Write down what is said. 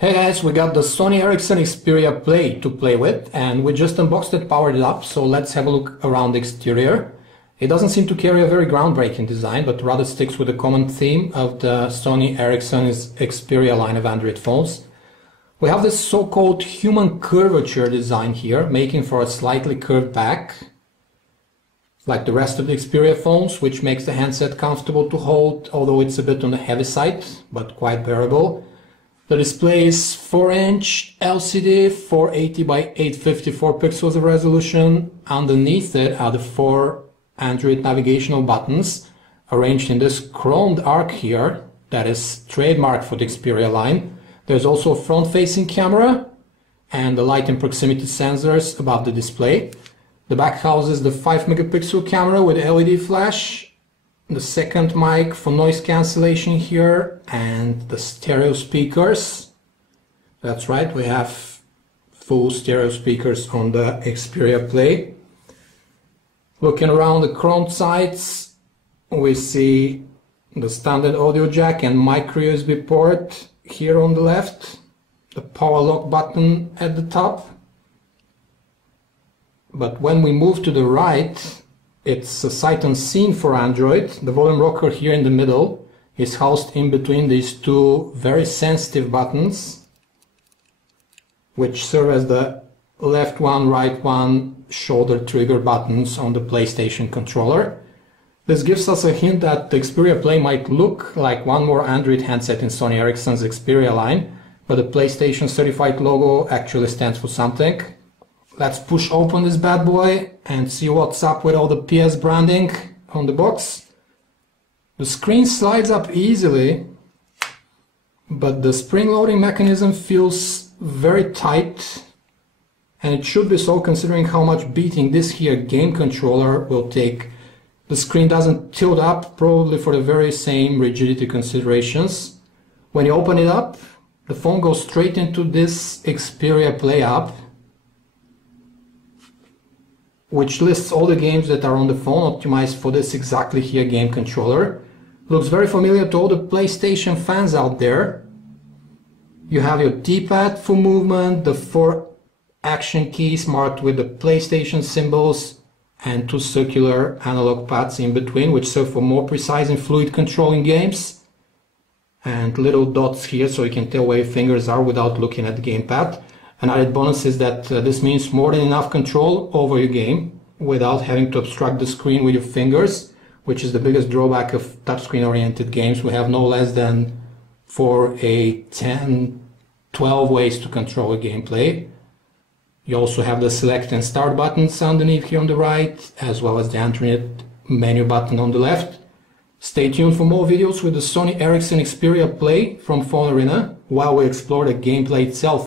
Hey guys, we got the Sony Ericsson Xperia Play to play with, and we just unboxed it, powered it up, so let's have a look around the exterior. It doesn't seem to carry a very groundbreaking design, but rather sticks with the common theme of the Sony Ericsson's Xperia line of Android phones. We have this so-called human curvature design here, making for a slightly curved back, like the rest of the Xperia phones, which makes the handset comfortable to hold, although it's a bit on the heavy side, but quite bearable. The display is 4-inch LCD, 480 by 854 pixels of resolution. Underneath it are the 4 Android navigational buttons, arranged in this chromed arc here, that is trademark for the Xperia line. There's also a front-facing camera and the light and proximity sensors above the display. The back houses the 5 megapixel camera with LED flash, the second mic for noise cancellation here, and the stereo speakers. That's right, we have full stereo speakers on the Xperia Play. Looking around the chrome sides, we see the standard audio jack and micro USB port here on the left, the power lock button at the top. But when we move to the right, it's a sight unseen for Android. The volume rocker here in the middle is housed in between these two very sensitive buttons, which serve as the left one, right one shoulder trigger buttons on the PlayStation controller. This gives us a hint that the Xperia Play might look like one more Android handset in Sony Ericsson's Xperia line, but the PlayStation certified logo actually stands for something. Let's push open this bad boy and see what's up with all the PS branding on the box. The screen slides up easily, but the spring-loading mechanism feels very tight, and it should be so considering how much beating this here game controller will take. The screen doesn't tilt up, probably for the very same rigidity considerations. When you open it up, the phone goes straight into this Xperia Play app, which lists all the games that are on the phone, optimized for this exactly here game controller. Looks very familiar to all the PlayStation fans out there. You have your D-pad for movement, the 4 action keys marked with the PlayStation symbols, and 2 circular analog pads in between, which serve for more precise and fluid control in games. And little dots here so you can tell where your fingers are without looking at the gamepad. An added bonus is that this means more than enough control over your game without having to obstruct the screen with your fingers, which is the biggest drawback of touchscreen oriented games. We have no less than 10, 12 ways to control a gameplay. You also have the select and start buttons underneath here on the right, as well as the internet menu button on the left. Stay tuned for more videos with the Sony Ericsson Xperia Play from Phone Arena while we explore the gameplay itself.